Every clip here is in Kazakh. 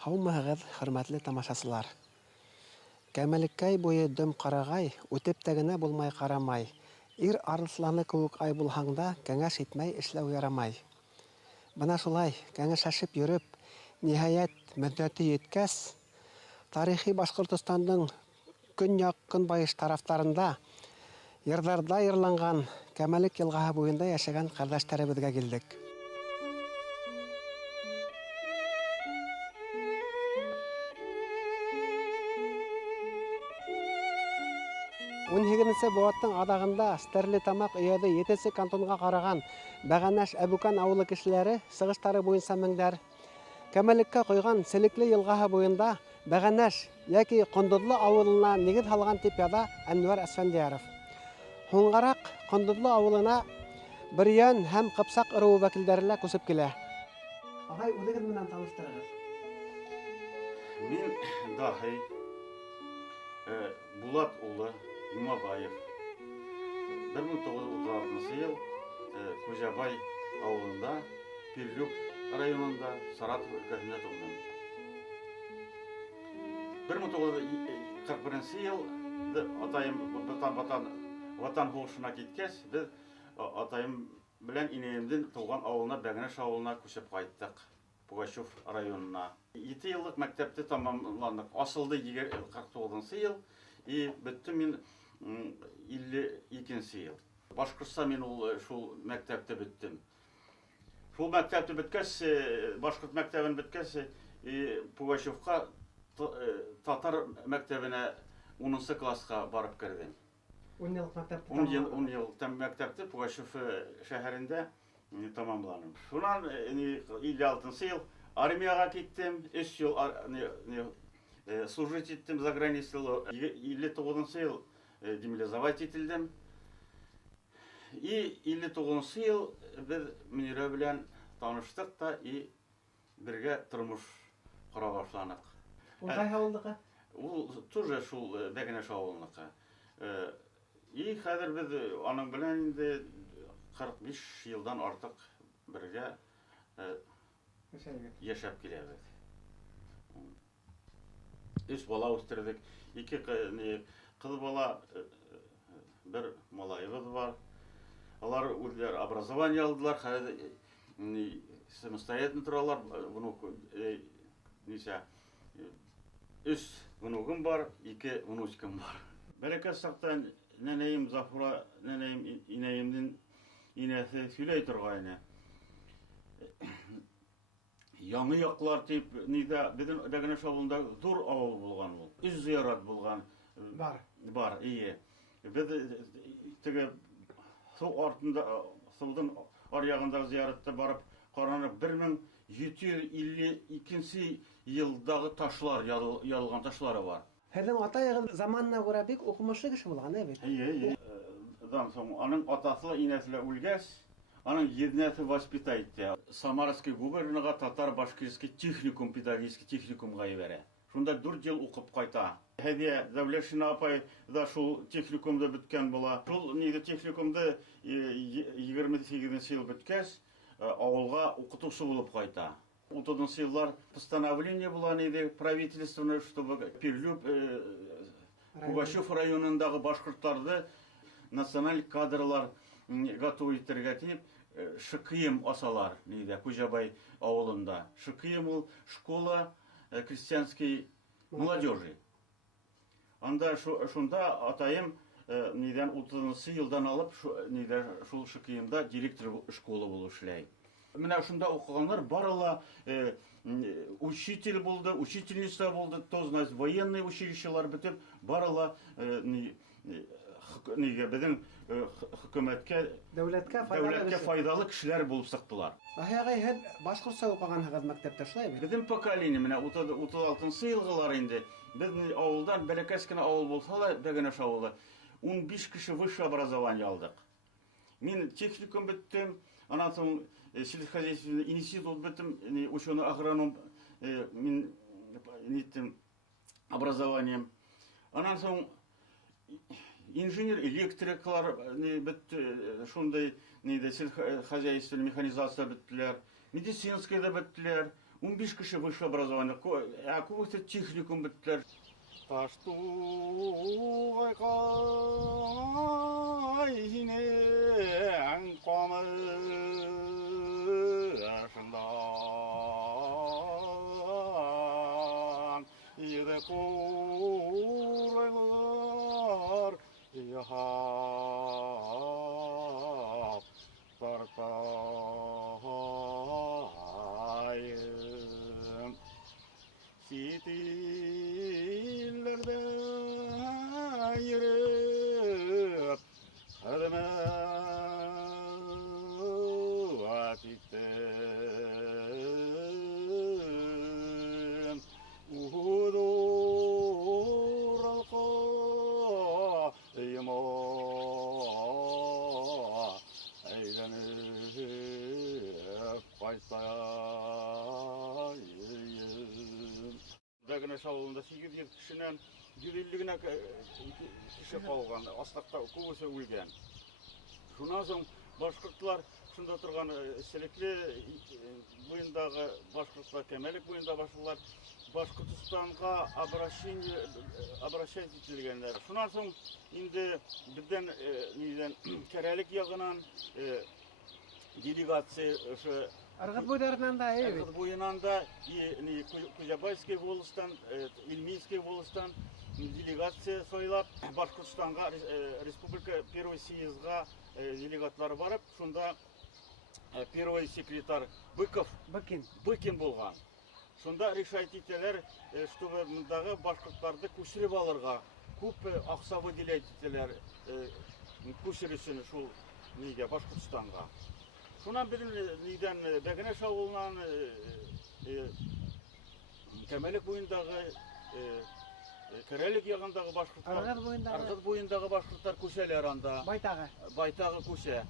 Һаумыһығыҙ, хөрмәтле тамашасылар. Кәмәлеккәй буйы дөм ҡарағай, үтеп тәгенә булмай ҡарамай. Ир арыҫланы кеүек ай булһаң да, кәңәш итмәй эшләү ярамай. Бына шулай, кәңәшләшеп йөрөп, ниһайәт мөҙҙәте еткәс, тарихи Башҡортостандың көньяҡ, көнбайыш тарафтарында, йырҙарҙа йырланған Кәмәлек йылғаһы буйында йәшәгән ҡәрҙәштәребеҙгә килдек. 18-нче быуаттың аҙағында Стәрлетамаҡ өйәҙе 7-нче кантонға ҡараған Бәғәнәш Әбүкән ауылы кешеләре сығыштары буйынса меңдәр. Кәмәлеккә ҡойған Селекле йылғаһы буйында Бәғәнәш йәки Ҡондоҙло ауылына нигеҙ һалған тип яҙа Әнүәр Әсфәндияров. Һуңғараҡ Ҡондоҙло ауылына Бөрйән һәм Ҡыпсаҡ ырыуы вәкилдәре лә күсеп килә. Ағай, үҙегеҙ менән таныштырығыҙ. Мин Даһи Булат улы Юмабаев. 1936 йыл Күжәбай ауылында, Пирлюк районында, Саратов өлкәһендә тыуҙым. 1941 йыл атайым ватан һуғышына киткәс, беҙ атайым белән инәйемдең тыуған ауылына, Бәгәнәш ауылына күсеп ҡайттык, Пугачев районына. 7 йыллык мәктәпте тамамланыҡ. Асылды 49 йыл, и бөттө мин 52 йыл. Башҡортса мин шул мәктәпте бөттөм. Шул мәктәпте бөткәс, башҡорт мәктәбен бөткәс, Пугачевҡа татар мәктәбенә 10-нчы классҡа барып керҙем. 10 йыл мәктәпте 10 йыл мәктәпте Пугачев шәһәрендә тамамланым. Шунан 56 йыл армияға киттем, 3 йыл служить иттем за границей, 59 йыл демилизовать ителдем. И 59 йыл беҙ Мөнирә белән таныштыҡ та, и бергә тормош ҡора башланыҡ. Ул ҡайһы ауылдыҡы? Ул тоже шул Бәгәнәш ауылыныҡы. И хәҙер беҙ аның белән инде 45 йылдан артыҡ бергә йәшәп киләбеҙ. 3 бала үҫтерҙек, 2 ҡыҙ бала, 1 малайыбыҙ бар. Алар үҙләре образование алдылар, хәҙер самостоятельно торалар. 3 внугым бар, 2 внучкам бар. Бәләкәс саҡта нәнәйем Зафура, нәнәйем инәйемдең инәҫе һөйләй торғайны. Яңы яҡлар тип, беҙҙең Бәгәнәш ауылында ҙур ауыл булған ул. 3 зыярат булған. Бар, ие. Беҙ теге сыуҙың аръяғында зияратта барып ҡараныҡ. 1752 йылдағы ташлар, яҙылған ташлары бар. Һеҙҙең атайығыҙ заманына күрә бик уҡымышлы кеше булған, бит? Ие. Аның атаҫлы инәҫле үлгәс, аның еҙнәҫе воспитайтте. Самарский губернияға татар-башкирский техникум, педагогический техникумға ебәрә. Шунда 4 йыл уҡып ҡайта. Һәҙиә Дәүләтшина апай да шул техникумды бөткән була. Шул техникумды 28 йыл бөткәс, ауылға уҡытыусы булып ҡайта. 30-нчы йыллар постановление була правительственное, чтобы Пирлюк, Пугачев районындағы башҡорттарҙы националь кадрлар готовить итергә тип, ШКИМ асалар, Күжәбай ауылында. ШКИМ ул школа крестьянской молодежи. Анда шунда атайым 30-нчы йылдан алып, шул ШКИМда директор школы булып эшләй. Менә шунда уҡығандар барыла учитель булды, учительница булды, военный училищелар бөтөп, барыла беҙҙең хөкүмәткә, дәүләткә файҙалы кешеләр булып сыҡтылар. Ағай, һеҙ башҡортса уҡығанһығыҙ мәктәптә, шулаймы? Беҙҙең поколение, менә 36-нчы йылғылар инде, беҙ ауылдан, бәләкәс кенә ауыл булса ла, Бәгәнәш ауылы, 15 кеше высшее образование алдыҡ. Мин техникум бөттөм, анан соң сельскохозяйственный институт бөттөм, ученый-агроном мин ниттем образованием. Анан соң инженер-электрикалар бөттө, шундай сельскохозяйственный механизация бөттөләр, медицинскийда бөттөләр, 15 кеше высшее образование, а көбісі техникум біттілер. Таштуғай қайнең қамышынан еді қурайлар яғап тартайым сетиллерде еріп қадымы атиттім удуралқа ыйыма әйләніп қайтайым. Дәгінеш ауылында 8 кішінен 150-гіне кіші қалған, астақта көбісі өлген. Шунан соң башқұртлар, шында тұрған Селекле бойындағы башқұртлар, Кәмелік бойында башқұртлар, Башқұртстанға обращать етілгендер. Шунан соң енді бізден кәрәлік яғынан делегация Арғыт бойдарынан да, Арғыт бойынан да Кузябайский волостан, Ильмейский волостан делегация сойлап, Башқұртстанға, Республика Первый съезға делегатлары барып, шунда первый секретарь Быкин болған. Шунда решать етелер, чтобы мұндағы башқұрттарды көшіріп алырға, көп ақса выделять етелер көшірісіні шул неге Башқұртстанға. Шунан біздің Бәгінеш ауылынан Кәмелік бойындағы, Кәрәлік яғындағы башқұрттар, Арғыт бойындағы башқұрттар көшелер анда. Байтағы көше.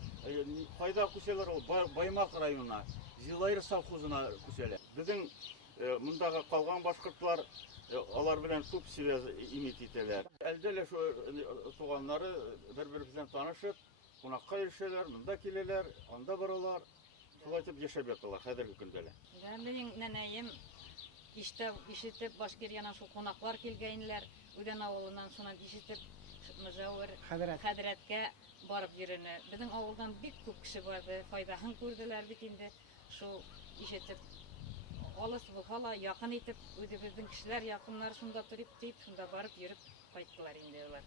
Қайда көшелер ол? Баймақ районына, Зилайыр совхозына көшелер. Біздің мұндағы қалған башқұрттар, олар білен көп связь иметь етелер. Әлделі туғанлары бір-бірімізден танышып, қонаққа ершелер, мұнда келелер, анда баралар, солай етіп ешеп еталар, қәдіргі күнделі. Менің нәнәйім ишетіп, Башкириядан шул қонақлар келгенлер, Үден ауылынан сонан ишетіп, Мұжауыр Хәдіретке барып жүрені. Біздің ауылдан бик көп кіші барды, файдаһын көрділер бит инде. Шул ишетіп, алыс бұлхала яқын етіп, өдебіздің кішілер яқынлар шунда тұрып дейіп, шунда барып жүріп қайттылар инде олар.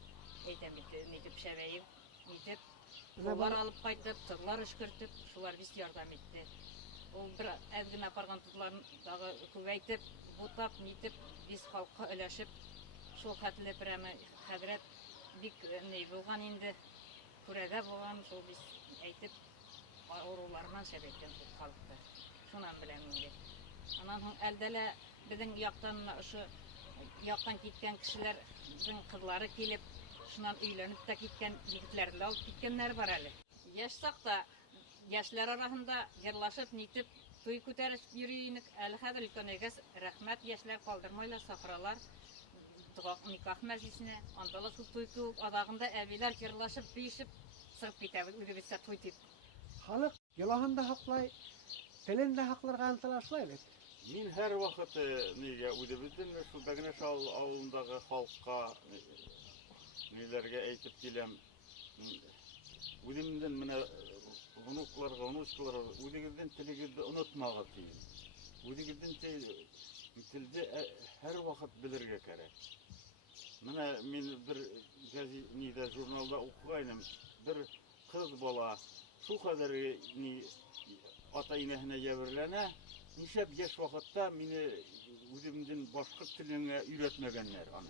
Әйтем бит, нетіп шәбәйіп, нетіп, олар алып қайтып, тұрлар үшкіртіп, шулар біз ярдам етті. Ол бір әзгін апарған тұрларын дағы көбәйтіп, бұтап, нетіп, біз халыққа үләшіп, шул қәтілі бір әмі Хәдірет бик ней болған енді, күрәдә болған, шул біз әйтіп, оруларынан шәбәйткен халықты. Шунан біләм инде. Анан әлдәлә біздің яқтан кеткен кішілер, біздің қызлары келіп, шунан үйленіп та кеткен егітлерді алып кеткенлер бар әлі. Яш сақта, яшьләр арасында жырлашып, нитеп, туй күтәреп йөрийник. Әле хәзер өлкәнегез рәхмәт, яшьләр калдырмайлар, сахралар, никах мәҗлисенә, андала шул туй күп, адагында әбиләр жырлашып, бишеп, сырып китәбез, үзебезгә туй дип. Халык йолаһын да хаклай, телен дә хакларга ынтылашлай бит. Мин һәр вакыт нигә үзебезнең шул Бәгенеш авылындагы халыкка ниләргә әйтеп киләм. Үземнең менә внукларга, внучкаларга үзегезнең телегезне онытмагыз дигән. Үзегезнең телде һәр вакыт белергә кирәк. Менә мин бер газетада, журналда укыгайным, бер кыз бала шул кадәр ата-инәһенә яберләнә, нишәп яшь вакытта мине үземнең башкорт теленә өйрәтмәгәннәр аны.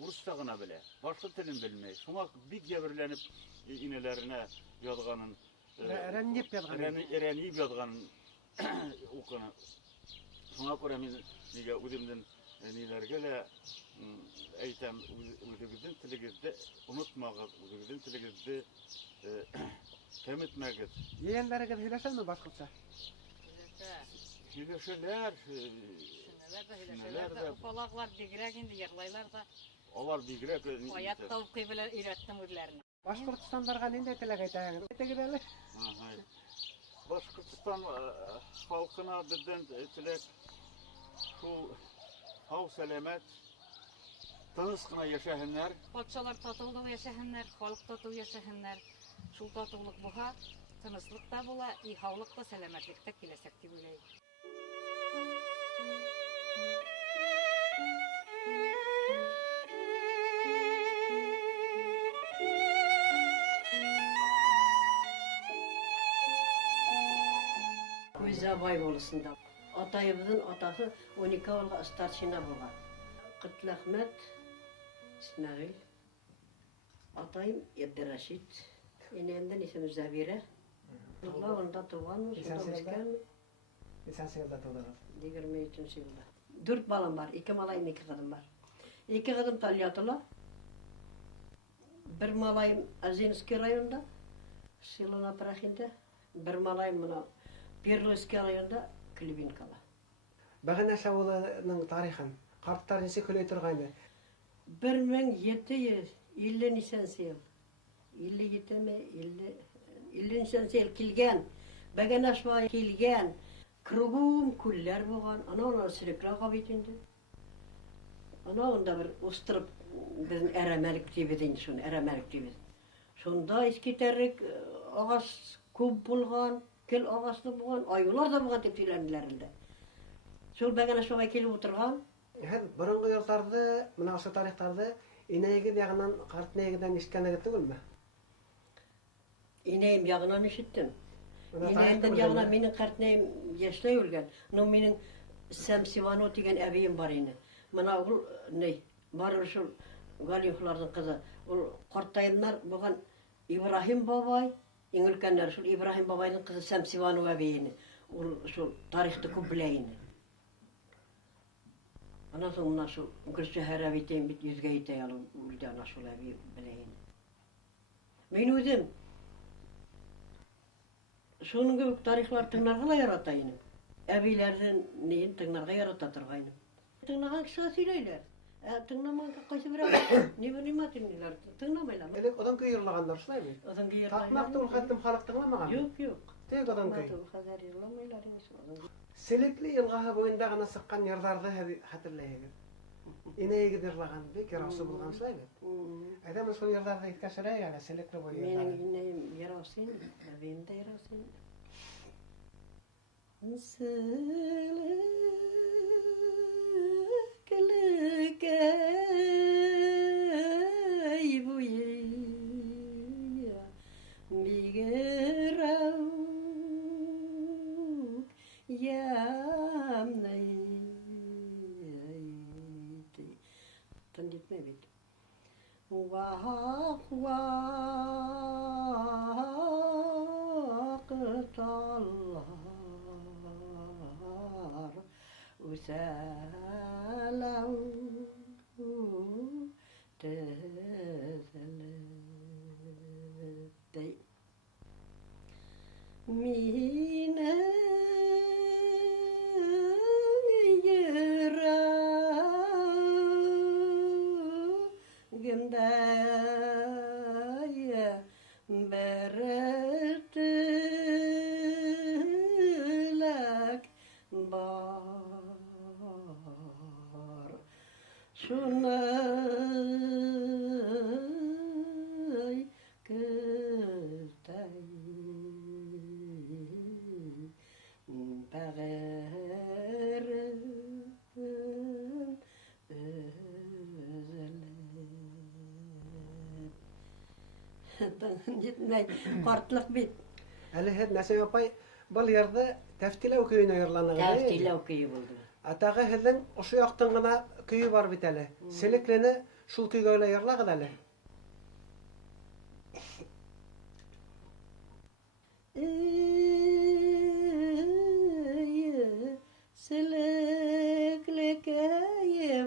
Урысча гына белә, башка телен белмәй. Шуңа бик яберләнеп инәләренә язганын, Рәннип язганын укыны. Шуңа күрә мин нигә үземнең ниләргә лә әйтәм, үзегезнең телегезне онытмагыз, үзегезнең телегезне кәметмәгез. Yeğenleriniz һөйләшәме башкортча? Һөйләшәләр. Уфалаглар бигрәк инде йырлайлар да. Алар бигрәк Аят тавкый белән өйрәттем үзләренә. Башкортстандарга нинди теләк әйтәһегез? Әйтегез әле. Башкортстан Башкортстан халкына бездән теләк шул һау сәламәт, тыныч кына яшәһеннәр. Патшалар татулык яшәһеннәр, халык тату яшәһеннәр. Шул татулык була, тынычлык та була, и һаулык та, сәламәтлек тә киләсәк дип уйлыйм. Күзабай болысында. Атайыбыздың атасы 12 авылға старшина болған. Құтлахмет, Исмағил, атайым Ебдірашид, енемден есімі Забира. Онда туғанмын, сонда өскен. Несәнче елда тудыңыз? 23 жылда. 4 балам бар, 2 малайым, 2 кызым бар. 2 кызым Тольяттыла. 1 малайым Азинский районда, село Прахинда. 1 малайым мына Перловский районда, Клебинкала. Бәгәнәш авылының тарихын карттар ничек көйләй торган? 1750 нисәнче ел. 57-ме, 50 нисәнче ел килгән. Бәгәнәш бай килгән. Кругум күлләр булган. Ана сирекрак бит инде. Ана онда бер устырып безнең әрәмәлек дибез инде шуны, әрәмәлек дибез. Шунда искитәрек агач күп булган, кел агачлы булган, аюлар да булган дип сөйләнделәр инде. Шул Бәгәнәш бабай килеп утырган. Борынгы елларда, менә ошо тарихтарда инәегез ягыннан, карт нәегедән ишеткәнегез түгелме? Инәем ягынан ишеттем. Инәемдән ягынан минең карт нәем яшьләй үлгән. Ну минең Сәмсивано дигән әбием бар иде. Менә ул бар шул Галихларның кызы. Ул картайымнар булган Ибраһим бабай, иң өлкәннәр шул Ибраһим бабайның кызы Сәмсивано әбиене. Ул шул тарихты күп белә иде. Ана соңна шул Гөлшәһәр әбитем бит йөзгә итә ялы үлде ана шул әби белә иде. Мин үзем шуның кебек тарихлар тыңларга да ярата идем. Әбиләрдән нин тыңларга ярата торган. Тыңлаган кеше сөйләйләр. Тыңламаган кайсы берәү ни белмәтеннәр. Тыңламайлар. Элек одан көй йырлаганнар шулаймы? Одан кыйр. Такмакты ул хәттем халык тыңламаган. Юк. Тек одан көй. Ул хәзер йырламайлар инде. Селекле елгаһы буенда гына сыккан йырларны хәтерләйегез. Инәегез йырлаган бик ярасы булган шулаймы? Әдәм шул йырларны иткәшерә яна селекле буенда. Менің инәем ярасың, әбием дә ярасың. Селеклекәй буе бигерау ямнай. Тан гитмә бит. Вақыталар үсәләу тезелеттей минең гендәй бәрәтеләк бар шунай көтәй бәгәрем Gitmey, kartlık bit. Әле һез Нәсим апай был ярды тәфтиләү көйенә йырланыгыз. Тәфтиләү көйе булды. Атагы һезнең ошо яктан гына көйе бар бит әле. Селеклене шул көйгә генә йырлагыз әле. Селеклекәе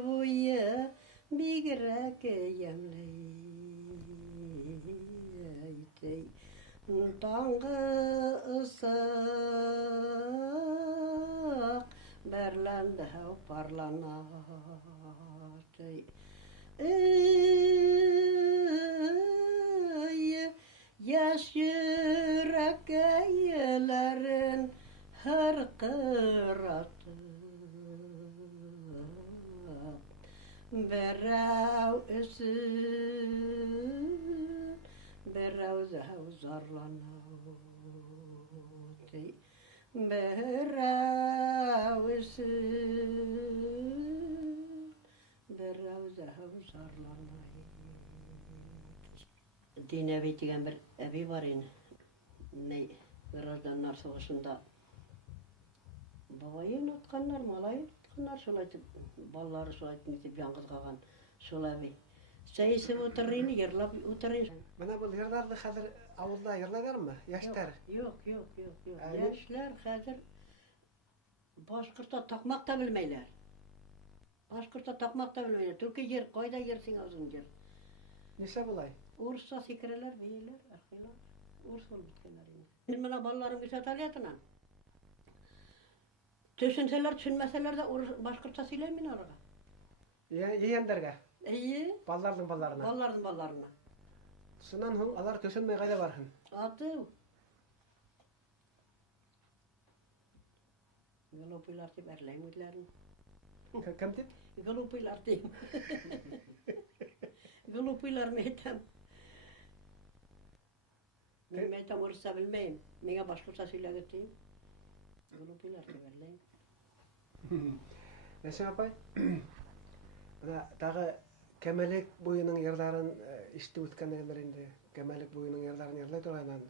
буе бигрәк ямлый. Таңғы ысық бәрләнді һәу парланаты. Яш йөрәк әйеләрен hırkıratı berrav üsün berrav zahav zarlanavti berrav üsün berrav zahav zarlanavti Dinevi diyen bir evi var yine. Ne? Birazdanlar soğuşunda babayı atkanlar, malayı atkanlar, şolaytip, balları şolaytip, nitip yalnız kalan şolay. Seyisi oturayını, yerlap oturayını. Mana bu yırdardı hazır avulda yırladılar mı? Yaşlar. Yok. Yani- Yaşlar hazır Başkırta takmak da bilmeyler. Başkırta takmak da bilmeyler. Türkiye yer, koyda yersin ağzın yer. Nisa bulay? Uğursa sikreler, beyler, akılar. Uğurs ol bitkenler yine. Bana ballarım bir sataliyatına. Düşünseler, düşünmeseler de başkırta sileyim mi arada? Yiyenderge. İyi. Ballarның ballarına. Ballarına. Şundan hun alar tösünmey gayda barhın. Atı. Galopuylar tip erleyim uylarını. Kim tip? Galopuylar tip. Galopuylar meytem. Ben meytem orası bilmeyim. Mene başkırta sileye gittim. Galopuylar tip erleyim. Näse apay? Buna tağı kemelik boyunun yırların işte ütkəndigler indi. Kemelik boyunun yırların yırlay duraydan.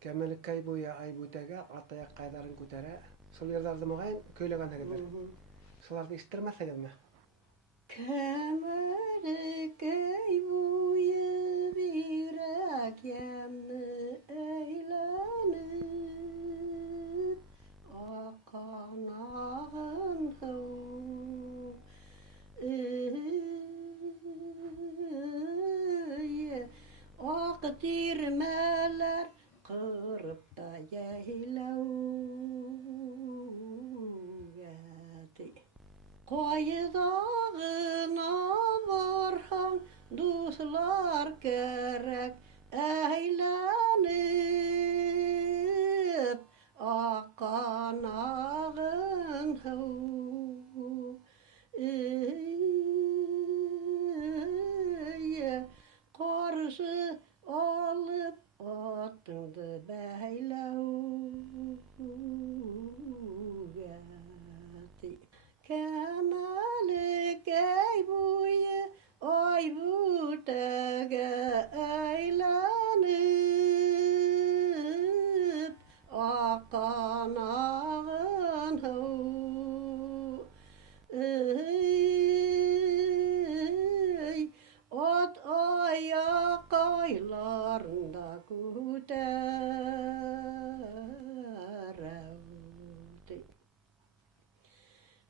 Kemelik kay boyu ay butaga ataya qaydarın көтәрә. Sol yırlarda mağayın köylegan tegedir. Solardı istirmezse gelme. Kemelik ey boyu birak yemni eylenip akan ağın hav ak dirmeler kırıp da yeylavgati Koyu dağına varhan dostlar gerek eğlenip akan ağın hav Karşı alıp atıldı beylavgati Kemelik ey buyu ay butaga eğlenip akan ağın hav Ot ayak aylarında kuteravdi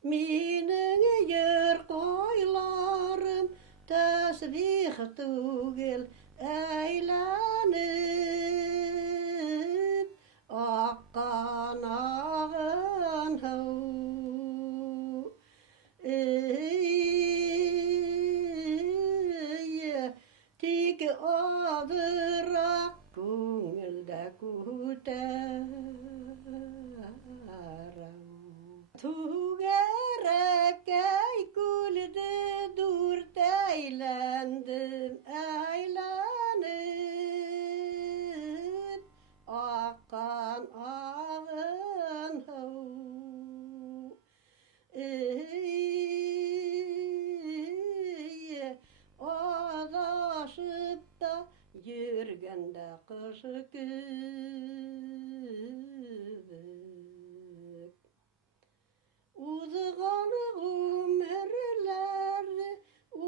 Minin yer koylarım tesbih tugil eğlenip akan ağın hav Tik adırak көңілді көтерем Тугерек ей күлді дүрт әйләндім әйләніп Аққан ағын хау Adашып та жүргенде қышы күбік Узған ғұмырларды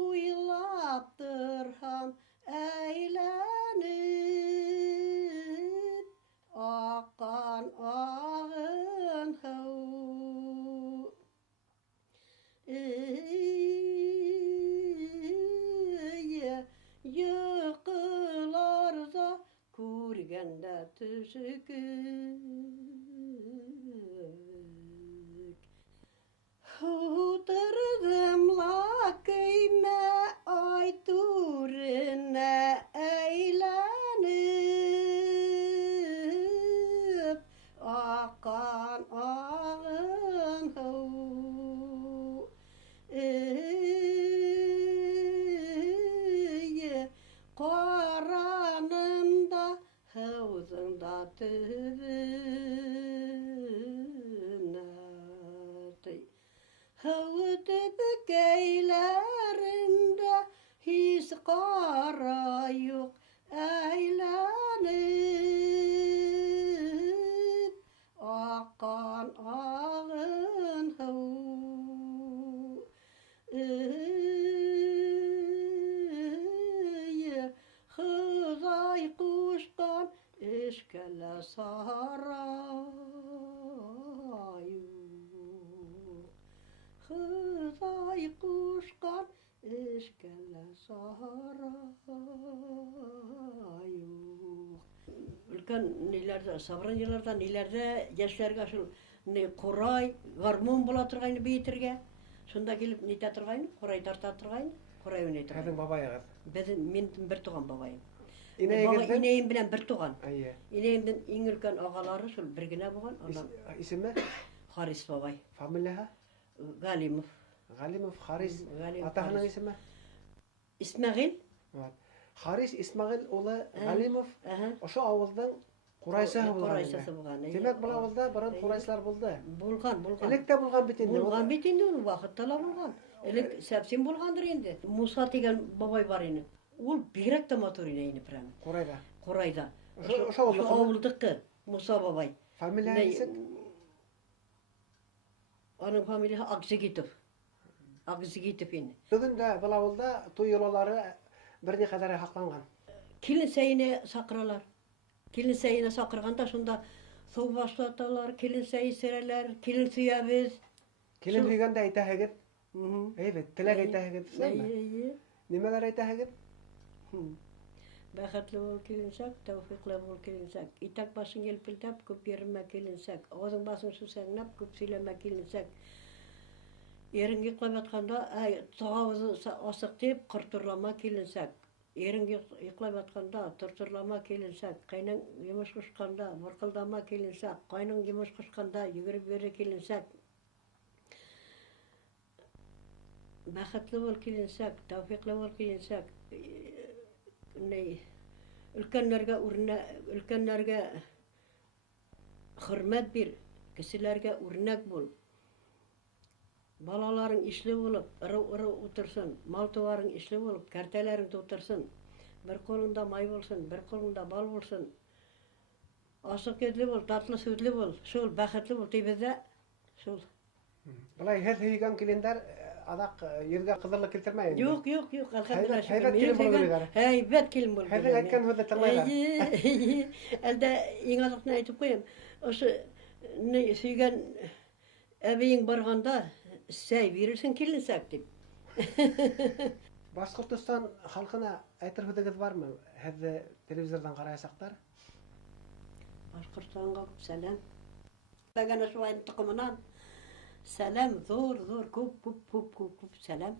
ойлап тұрхам әйләніп Аққан ағын хау Yıkılarda kurganda tüşükük Oturdum lakayma ay turuna eğlenip ülken nelerde, sabrancalardan nelerde yaşlarga şul ne koray, garmon bola turgayны beytirge. Şunda kelip nete turgayны, koray tarta turgayны, koray öne Һеҙҙең turgayны. бабайығыҙ. Min bir tuğan babayım. Инәйегеҙҙең İneyim bilen bir tuğan. Әйе. İneyimden iň ülken ağaları şul bir gine boğan. Ondan Исеме? Haris babay. Фамилияһы? Galimov. Ғалимов Харис. Галимов Атаһының Харис. исеме? İsmail. Вот. Харис Исмағил улы Ғалимов Aha. ошо ауылдың ҡурайсыһы булған. Ҡурайсыһы булған, эйе. Демәк, был ауылда борон ҡурайсылар булды. Булган. Элек тә булған бит инде. Булган бит инде ул вакытта ла булган. Элек сәпсин булгандыр инде. Муса дигән бабай бар ине. Ул бигрәк тә матур ине инде прям. Ҡурайҙа. Ҡурайда. Ошо ауылдыҡы. Ауылдыҡы Муса бабай. Фамилияһы нисек? Аның фамилияһы Акзигитов. Акзигитов ине. Бөгөн дә был ауылда туй йолалары бер ни кадәр һаҡланған. Килен сәйенә саҡыралар. Килен сәйенә саҡырғанда шунда сыу башлаталар, килен сәй серәләр, килен сөйәбез. Килен Шул- һөйгәндә әйтәһегеҙ. Әйбәт, теләк әйтәһегеҙ. Әйе. Нимәләр әйтәһегеҙ? Бәхетле бул килинсәк, тәүфиҡлы бул килинсәк. Итәк башың елпелтәп, күп йөрөмә килинсәк. Ауыҙың башың сүсәңнәп, күп сөйләмә килинсәк. Ерең йоҡлап ятҡанда, тағауҙы асыҡ тип, ҡыртырлама килинсәк. Ерең йоҡлап ятҡанда, торторлама килинсәк. Ҡайның йомош ҡушҡанда, борҡылдама килинсәк. Ҡайның йомош ҡушҡанда, йүгереп йөрө килинсәк. Бәхетле бул килинсәк, тәүфиҡлы бул килинсәк. Өлкәнләргә хөрмәт бир, кешеләргә үрнәк бул. Балаларың ишле булып, ырыу утырсын, мал-тыуарың ишле булып, кәртәләрең тутырсын. Бер ҡулыңда май булсын, бер ҡулыңда бал булсын. Асыҡ йөҙлө бул, татлы сүҙле бул. Шул бәхетле бул тибеҙҙә. Шул. Былай һеҙ һөйгән килендәр аҙаҡ йөҙгә ҡыҙырлыҡ килтермәй инде. Юҡ, әлхәмдулилла. Һәйбәт килен булыр бигәр. Һәйбәт килен булыр. Һеҙҙең әйткән һүҙҙе тыңлайҙар. Әлдә иң аҙаҡны әйтеп ҡуйым. Ошо сөйгән әбейең барғанда сәй бирерсең килинсәк дип. Башҡортостан халҡына әйтер һүҙегеҙ бармы? Һеҙҙе телевизорҙан ҡараясаҡтар. Башҡортостанға күп сәләм. Бәгәнә шулай тоҡомонан сәләм, ҙур, күп сәләм.